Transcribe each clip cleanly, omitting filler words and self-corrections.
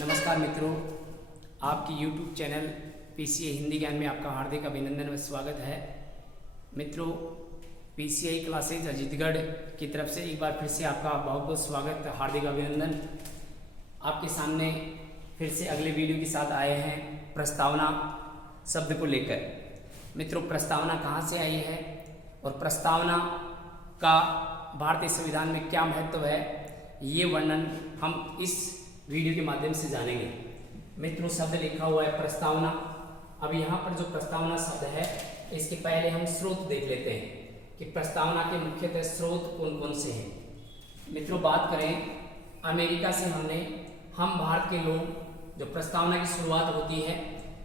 नमस्कार मित्रों, आपकी YouTube चैनल PCI हिंदी ज्ञान में आपका हार्दिक अभिनंदन व स्वागत है। मित्रों, PCI क्लासेज अजीतगढ़ की तरफ से एक बार फिर से आपका बहुत बहुत स्वागत, हार्दिक अभिनंदन। आपके सामने फिर से अगले वीडियो के साथ आए हैं प्रस्तावना शब्द को लेकर। मित्रों, प्रस्तावना कहाँ से आई है और प्रस्तावना का भारतीय संविधान में क्या महत्व है, ये वर्णन हम इस वीडियो के माध्यम से जानेंगे। मित्रों, शब्द लिखा हुआ है प्रस्तावना। अब यहाँ पर जो प्रस्तावना शब्द है, इसके पहले हम स्रोत देख लेते हैं कि प्रस्तावना के मुख्यतः स्रोत कौन कौन से हैं। मित्रों, बात करें अमेरिका से, हम भारत के लोग जो प्रस्तावना की शुरुआत होती है,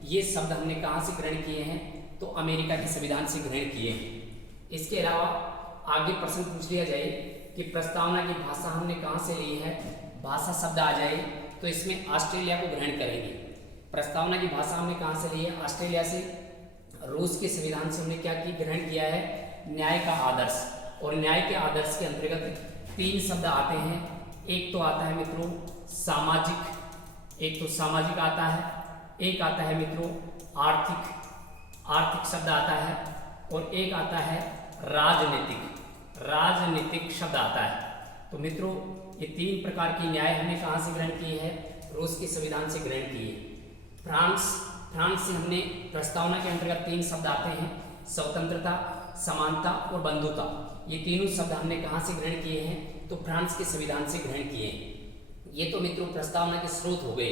ये शब्द हमने कहाँ से ग्रहण किए हैं, तो अमेरिका के संविधान से ग्रहण किए हैं। इसके अलावा आगे प्रश्न पूछ लिया जाए कि प्रस्तावना की भाषा हमने कहाँ से ली है, भाषा शब्द आ जाए तो इसमें ऑस्ट्रेलिया को ग्रहण करेंगे। प्रस्तावना की भाषा हमने कहाँ से ली है, ऑस्ट्रेलिया से। रूस के संविधान से हमने क्या ग्रहण किया है, न्याय का आदर्श। और न्याय के आदर्श के अंतर्गत 3 शब्द आते हैं। एक तो आता है मित्रों सामाजिक, एक तो सामाजिक आता है, एक आता है मित्रों आर्थिक शब्द आता है, और एक आता है राजनीतिक शब्द आता है। तो मित्रों, ये 3 प्रकार की न्याय हमने कहाँ से ग्रहण की है, रूस के संविधान से ग्रहण की है। फ्रांस से हमने प्रस्तावना के अंतर्गत 3 शब्द आते हैं, स्वतंत्रता, समानता और बंधुता। ये तीनों शब्द हमने कहाँ से ग्रहण किए हैं, तो फ्रांस के संविधान से ग्रहण किए हैं। ये तो मित्रों प्रस्तावना के स्रोत हो गए।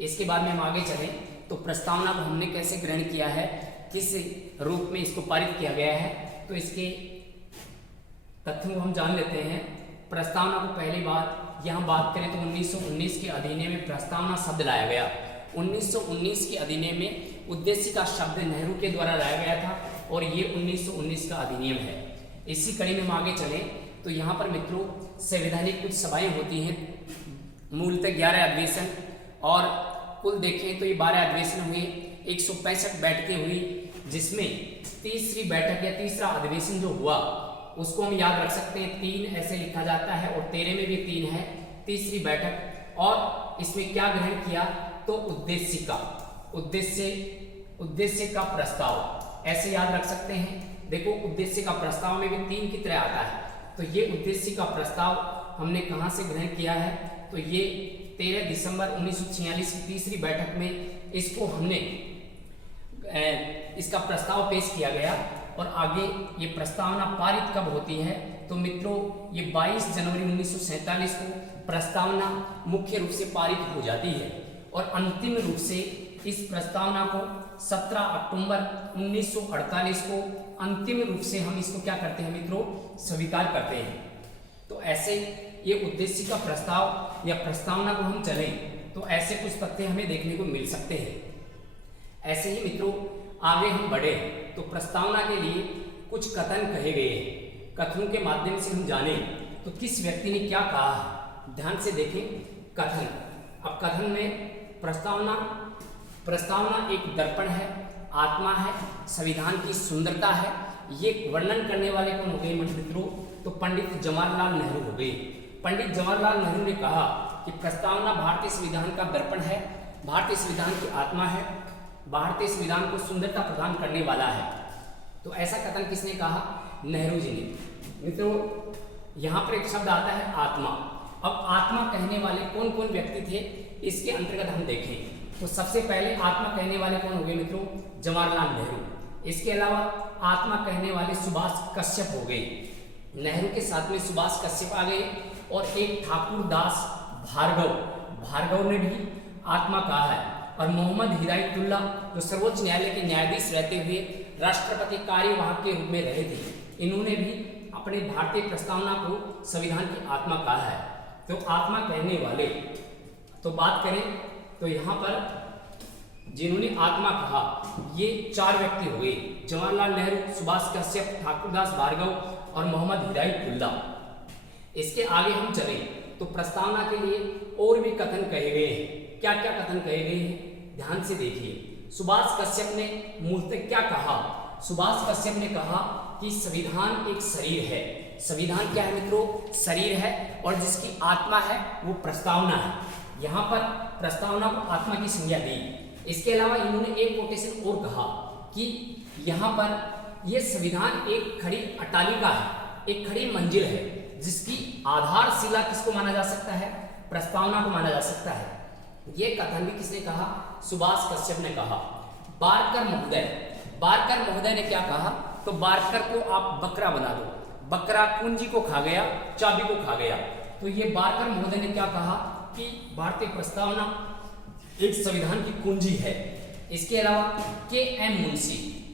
इसके बाद में हम आगे चलें तो प्रस्तावना को हमने कैसे ग्रहण किया है, किस रूप में इसको पारित किया गया है, तो इसके तथ्यों को हम जान लेते हैं। प्रस्तावना को पहली बात यहाँ बात करें तो 1919 के अधिनियम में प्रस्तावना शब्द लाया गया। 1919 के अधिनियम में उद्देश्य का शब्द नेहरू के द्वारा लाया गया था, और ये 1919 का अधिनियम है। इसी कड़ी में हम आगे चलें तो यहाँ पर मित्रों संवैधानिक कुछ सभाएं होती हैं, मूलतः 11 अधिवेशन, और कुल देखें तो ये 12 अधिवेशन हुए, 165 बैठकें हुई, जिसमें तीसरी बैठक या तीसरा अधिवेशन जो हुआ उसको हम याद रख सकते हैं 3 ऐसे लिखा जाता है, और 13 में भी 3 है, तीसरी बैठक। और इसमें क्या ग्रहण किया, तो उद्देश्य का प्रस्ताव ऐसे याद रख सकते हैं। देखो, उद्देश्य का प्रस्ताव में भी 3 की तरह आता है, तो ये उद्देश्य का प्रस्ताव हमने कहाँ से ग्रहण किया है, तो ये 13 दिसंबर 1946 की तीसरी बैठक में इसको हमने इसका प्रस्ताव पेश किया गया। और आगे ये प्रस्तावना पारित कब होती है, तो मित्रों ये 22 जनवरी 1947 को प्रस्तावना मुख्य रूप से पारित हो जाती है, और अंतिम रूप से इस प्रस्तावना को 17 अक्टूबर 1948 को अंतिम रूप से हम इसको क्या करते हैं मित्रों, स्वीकार करते हैं। तो ऐसे ये उद्देश्य का प्रस्ताव या प्रस्तावना को हम चलें तो ऐसे कुछ तथ्य हमें देखने को मिल सकते हैं। ऐसे ही मित्रों आगे हम बढ़े तो प्रस्तावना के लिए कुछ कथन कहे गए हैं। कथनों के माध्यम से हम जानें तो किस व्यक्ति ने क्या कहा है, ध्यान से देखें कथन। अब कथन में प्रस्तावना एक दर्पण है, आत्मा है, संविधान की सुंदरता है। ये वर्णन करने वाले कौन हो गए मित्रों, तो पंडित जवाहरलाल नेहरू हो गए। पंडित जवाहरलाल नेहरू ने कहा कि प्रस्तावना भारतीय संविधान का दर्पण है, भारतीय संविधान की आत्मा है, भारतीय संविधान को सुंदरता प्रदान करने वाला है। तो ऐसा कथन किसने कहा, नेहरू जी ने। मित्रों, यहाँ पर एक शब्द आता है आत्मा। अब आत्मा कहने वाले कौन कौन व्यक्ति थे, इसके अंतर्गत हम देखें तो सबसे पहले आत्मा कहने वाले कौन हो गए मित्रों, जवाहरलाल नेहरू। इसके अलावा आत्मा कहने वाले सुभाष कश्यप हो गए, नेहरू के साथ में सुभाष कश्यप आ गए, और एक ठाकुर दास भार्गव ने भी आत्मा कहा है। और मोहम्मद हिदायतुल्लाह जो सर्वोच्च न्यायालय के न्यायाधीश रहते हुए राष्ट्रपति कार्यवाहक के रूप में रहे थे, इन्होंने भी अपने भारतीय प्रस्तावना को संविधान की आत्मा कहा है। तो आत्मा कहने वाले तो बात करें तो यहाँ पर जिन्होंने आत्मा कहा ये 4 व्यक्ति हो गए, जवाहरलाल नेहरू, सुभाष कश्यप, ठाकुरदास भार्गव और मोहम्मद हिदायतुल्लाह। इसके आगे हम चलें तो प्रस्तावना के लिए और भी कथन कहे गए हैं। क्या क्या कथन कहे गए हैं, ध्यान से देखिए। सुभाष कश्यप ने मूलतः क्या कहा, सुभाष कश्यप ने कहा कि संविधान एक शरीर है। संविधान क्या है मित्रों, शरीर है, और जिसकी आत्मा है वो प्रस्तावना है। यहाँ पर प्रस्तावना को आत्मा की संज्ञा दी। इसके अलावा इन्होंने एक कोटेशन और कहा कि यहाँ पर यह संविधान एक खड़ी अट्टालिका है, एक खड़ी मंजिल है, जिसकी आधारशिला किसको माना जा सकता है? प्रस्तावना को माना जा सकता है। यह कथन भी किसने कहा? सुभाष कश्यप ने कहा। बारकर महोदय ने क्या कहा? तो बारकर को आप बकरा बना दो, बकरा कुंजी को खा गया, चाबी को खा गया। तो ये बारकर महोदय ने क्या कहा कि भारतीय प्रस्तावना एक संविधान की कुंजी है। इसके अलावा के.एम.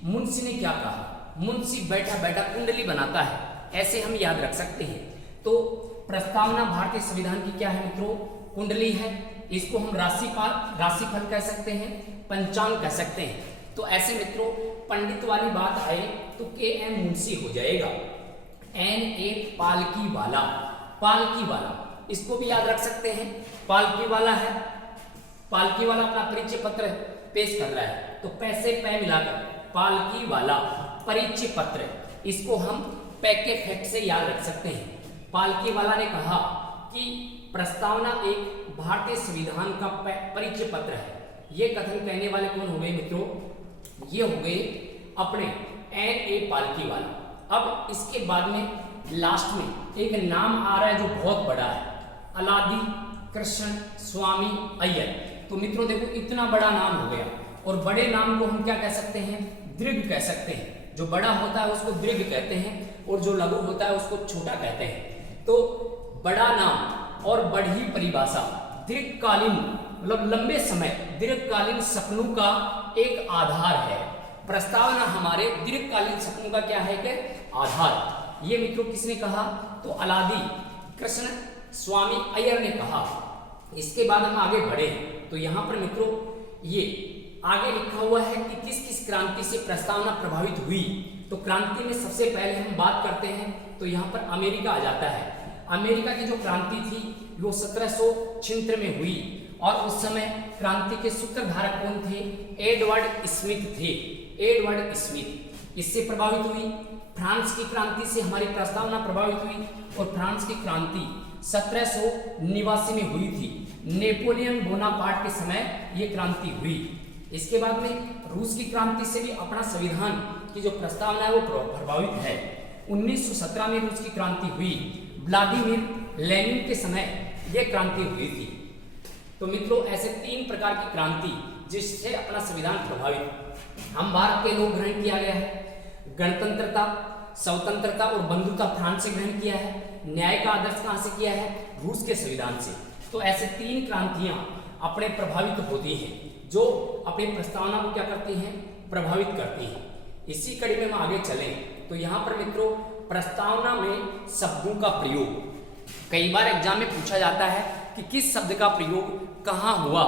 मुंशी ने क्या कहा? मुंशी बैठा बैठा कुंडली बनाता है, ऐसे हम याद रख सकते हैं। तो प्रस्तावना भारतीय संविधान की क्या है मित्रों? कुंडली है। इसको हम राशिफल कह सकते हैं, पंचांग कह सकते हैं। तो ऐसे मित्रों पंडित वाली बात आए तो के.एम. मुंशी हो जाएगा। N.A. पालकी वाला इसको भी याद रख सकते हैं। पालकी वाला है, पालकी वाला अपना परिचय पत्र पेश कर रहा है, तो पैसे पै मिलाकर पालकी वाला परिचय पत्र, इसको हम पै के फैक्ट से याद रख सकते हैं। पालकी वाला ने कहा कि प्रस्तावना एक भारतीय संविधान का परिचय पत्र है। ये कथन कहने वाले कौन हो गए मित्रों? ये हो गए अपने N.A. पालकी वाला। अब इसके बाद में लास्ट में एक नाम आ रहा है जो बहुत बड़ा है, अलादी कृष्ण स्वामी अय्यर। तो मित्रों देखो इतना बड़ा नाम हो गया, और बड़े नाम को हम क्या कह सकते हैं? दीर्घ कह सकते हैं। जो बड़ा होता है उसको दीर्घ कहते हैं, और जो लघु होता है उसको छोटा कहते हैं। तो बड़ा नाम और बड़ी परिभाषा दीर्घकालीन मतलब लंबे समय दीर्घकालीन सपनों का एक आधार है। प्रस्तावना हमारे दीर्घकालीन सपनों का क्या है कि आधार। ये मित्रों किसने कहा? तो अलादी कृष्ण स्वामी अय्यर ने कहा। इसके बाद हम आगे बढ़े तो यहाँ पर मित्रों ये आगे लिखा हुआ है कि किस किस क्रांति से प्रस्तावना प्रभावित हुई। तो क्रांति में सबसे पहले हम बात करते हैं तो यहाँ पर अमेरिका आ जाता है। अमेरिका की जो क्रांति थी वो 1776 में हुई, और उस समय क्रांति के सूत्रधारक कौन थे? एडवर्ड स्मिथ थे। एडवर्ड स्मिथ इससे प्रभावित हुई। फ्रांस की क्रांति से हमारी प्रस्तावना प्रभावित हुई, और फ्रांस की क्रांति 1789 में हुई थी। नेपोलियन बोनापार्ट के समय ये क्रांति हुई। इसके बाद में रूस की क्रांति से भी अपना संविधान की जो प्रस्तावना है वो प्रभावित है। 1917 में रूस की क्रांति हुई। व्लादिमीर लेनिन के समय यह क्रांति हुई थी। तो मित्रों ऐसे 3 प्रकार की क्रांति जिससे अपना संविधान प्रभावित हम भारत के लोग ग्रहण किया गया है। गणतंत्रता, स्वतंत्रता और बंधुता फ्रांस से ग्रहण किया है। न्याय का आदर्श कहां से किया है? रूस के संविधान से। तो ऐसे 3 क्रांतियां अपने प्रभावित होती हैं जो अपनी प्रस्तावना को क्या करती हैं? प्रभावित करती हैं। इसी कड़ी में हम आगे चलें तो यहाँ पर मित्रों प्रस्तावना में शब्दों का प्रयोग कई बार एग्जाम में पूछा जाता है कि किस शब्द का प्रयोग कहाँ हुआ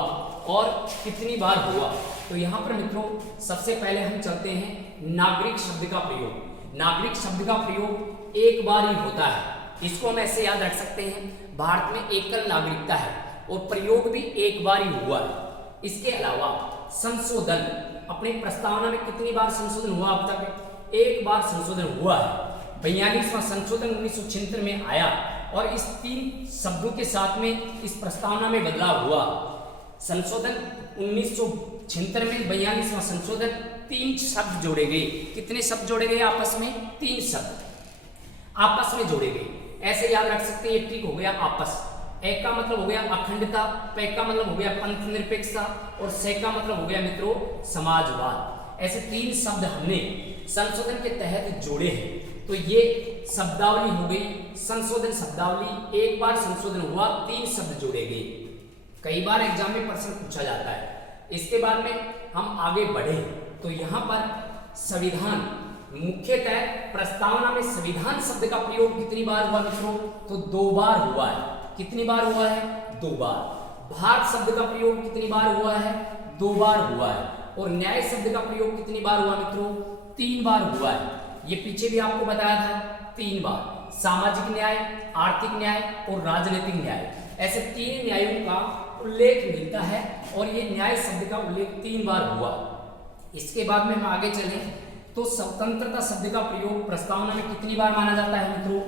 और कितनी बार हुआ। तो यहाँ पर मित्रों सबसे पहले हम चलते हैं नागरिक शब्द का प्रयोग। नागरिक शब्द का प्रयोग एक बार ही होता है। इसको हम ऐसे याद रख सकते हैं, भारत में एकल नागरिकता है और प्रयोग भी एक बार ही हुआ है। इसके अलावा संशोधन, अपनी प्रस्तावना में कितनी बार संशोधन हुआ अब तक? एक बार संशोधन हुआ है। 42वां संशोधन 1976 में आया, और इस 3 शब्दों के साथ में इस प्रस्तावना में बदलाव हुआ। संशोधन 1976 में 42वां संशोधन 3 शब्द जोड़े गए। कितने शब्द जोड़े गए आपस में? 3 शब्द आपस में जोड़े गए। ऐसे याद रख सकते हैं, ये ठीक हो गया आपस। एक का मतलब हो गया अखंडता, पै का मतलब हो गया पंथ निरपेक्षता, और से का मतलब हो गया मित्रों समाजवाद। ऐसे 3 शब्द हमने संशोधन के तहत जोड़े हैं। तो ये शब्दावली हो गई संशोधन शब्दावली। एक बार संशोधन हुआ, 3 शब्द जोड़े गए। कई बार एग्जाम में प्रश्न पूछा जाता है। इसके बाद में हम आगे बढ़े तो यहाँ पर संविधान, मुख्यतः प्रस्तावना में संविधान शब्द का प्रयोग कितनी बार हुआ मित्रों? तो 2 बार हुआ है। कितनी बार हुआ है? 2 बार। भारत शब्द का प्रयोग कितनी बार हुआ है? 2 बार हुआ है। और न्याय शब्द का प्रयोग कितनी बार हुआ मित्रों? 3 बार हुआ है। ये पीछे भी आपको बताया था 3 बार। सामाजिक न्याय, आर्थिक न्याय और राजनीतिक न्याय, ऐसे 3 न्यायों का उल्लेख मिलता है, और ये न्याय शब्द का उल्लेख 3 बार हुआ। इसके बाद में हम आगे चलें तो स्वतंत्रता शब्द का प्रयोग प्रस्तावना में कितनी बार माना जाता है मित्रों?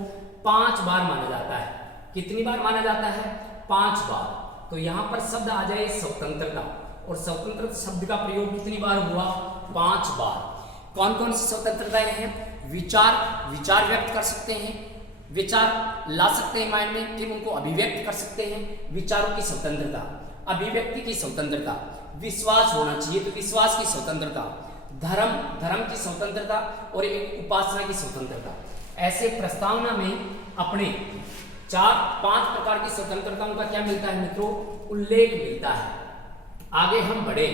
5 बार माना जाता है। कितनी बार माना जाता है? 5 बार। तो यहाँ पर शब्द आ जाए स्वतंत्रता, और स्वतंत्रता शब्द का प्रयोग कितनी बार हुआ? 5 बार। कौन कौन सी स्वतंत्रताएं हैं? विचार व्यक्त कर सकते हैं, विचार ला सकते हैं माइंड में, फिर उनको अभिव्यक्त कर सकते हैं, विचारों की स्वतंत्रता, अभिव्यक्ति की स्वतंत्रता, विश्वास होना चाहिए तो विश्वास की स्वतंत्रता, धर्म की स्वतंत्रता और एक उपासना की स्वतंत्रता। ऐसे प्रस्तावना में अपने 4-5 प्रकार की स्वतंत्रताओं का क्या मिलता है मित्रों? उल्लेख मिलता है। आगे हम बढ़े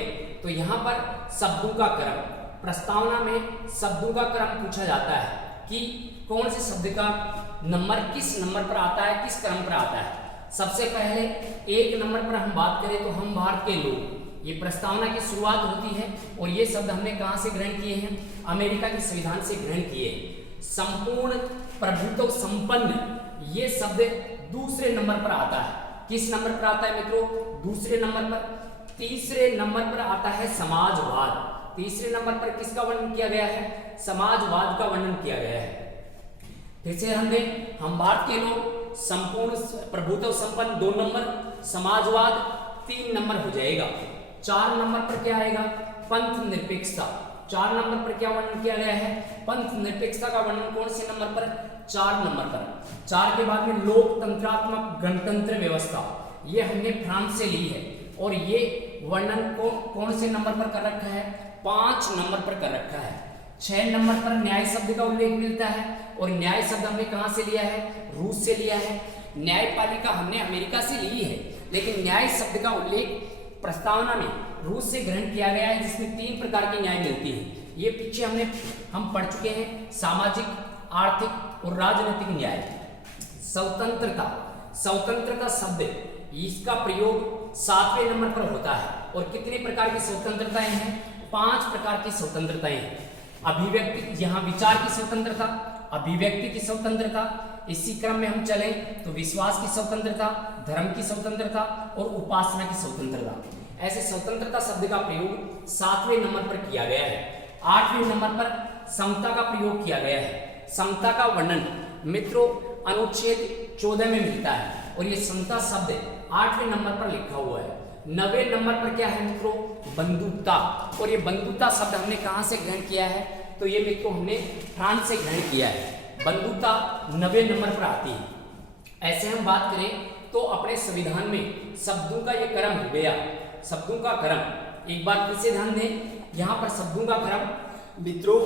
तो यहाँ पर शब्दों का क्रम, प्रस्तावना में शब्दों का क्रम पूछा जाता है कि कौन से शब्द का नंबर किस नंबर पर आता है, किस क्रम पर आता है। सबसे पहले 1 नंबर पर हम बात करें तो हम भारत के लोग, ये प्रस्तावना की शुरुआत होती है और ये शब्द हमने कहाँ से ग्रहण किए हैं? अमेरिका के संविधान से ग्रहण किए। संपूर्ण प्रभुत्व संपन्न, ये शब्द दूसरे नंबर पर आता है। किस नंबर पर आता है मित्रों? दूसरे नंबर पर। तीसरे नंबर पर आता है समाजवाद। तीसरे नंबर पर किसका वर्णन किया गया है? समाजवाद का वर्णन किया गया है। फिर से हम भारत के लोग, संपूर्ण प्रभुत्व संपन्न 2 नंबर, समाजवाद 3 नंबर हो जाएगा। 4 नंबर पर क्या आएगा? पंथ निरपेक्षता। 4 नंबर पर क्या वर्णन किया गया है? पंथ निरपेक्षता का वर्णन कौन से नंबर पर? 4 नंबर पर। 4 के बाद में लोकतंत्रात्मक गणतंत्र व्यवस्था, ये हमने फ्रांस से ली है और ये वर्णन कौन से नंबर पर कर रखा है? 5 नंबर पर कर रखा है। 6 नंबर पर न्याय शब्द का उल्लेख मिलता है और न्याय शब्द हमने कहां से लिया है? रूस से लिया है। न्यायपालिका हमने अमेरिका से ली है, लेकिन न्याय शब्द का उल्लेख प्रस्तावना में रूस से ग्रहण किया गया है, जिसमें 3 प्रकार की न्याय मिलती है। ये पीछे हम पढ़ चुके हैं, सामाजिक, आर्थिक और राजनीतिक न्याय। स्वतंत्रता शब्द, इसका प्रयोग 7वें नंबर पर होता है और कितने प्रकार की स्वतंत्रताएं हैं? 5 प्रकार की स्वतंत्रताएं हैं। अभिव्यक्ति, यहाँ विचार की स्वतंत्रता, अभिव्यक्ति की स्वतंत्रता, इसी क्रम में हम चले तो विश्वास की स्वतंत्रता, धर्म की स्वतंत्रता और उपासना की स्वतंत्रता। ऐसे स्वतंत्रता शब्द का प्रयोग 7वें नंबर पर किया गया है। 8वें नंबर पर समता का प्रयोग किया गया है। समता का वर्णन मित्रों अनुच्छेद 14 में मिलता है और ये समता शब्द 8वें नंबर पर लिखा हुआ है। 9वें नंबर पर क्या है मित्रों? बंधुता, और ये बंधुता शब्द हमने कहां से ग्रहण किया है? तो ये मित्रों हमने फ्रांस से ग्रहण किया है। बंधुता 9वें नंबर पर आती है। ऐसे हम बात करें तो अपने संविधान में शब्दों का ये क्रम हो गया। शब्दों का क्रम, एक बार फिर से ध्यान दें, यहाँ पर शब्दों का क्रम मित्रों,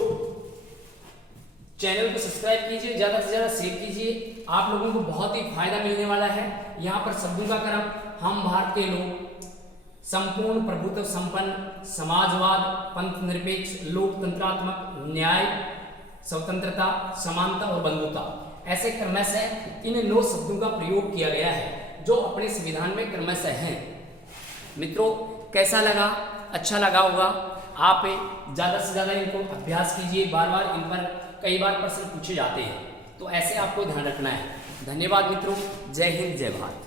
चैनल को सब्सक्राइब कीजिए, ज्यादा से ज्यादा शेयर कीजिए, आप लोगों को बहुत ही फायदा मिलने वाला है। यहाँ पर शब्दों का क्रम, हम भारत के लोग, संपूर्ण प्रभुत्व संपन्न, समाजवाद, पंथ निरपेक्ष, लोकतंत्रात्मक, न्याय, स्वतंत्रता, समानता और बंधुता, ऐसे क्रमशः इन 9 शब्दों का प्रयोग किया गया है जो अपने संविधान में क्रमशः हैं। मित्रों कैसा लगा? अच्छा लगा होगा। आप ज्यादा से ज्यादा इनको अभ्यास कीजिए, बार बार इन पर कई बार प्रश्न पूछे जाते हैं, तो ऐसे आपको ध्यान रखना है। धन्यवाद मित्रों, जय हिंद, जय भारत।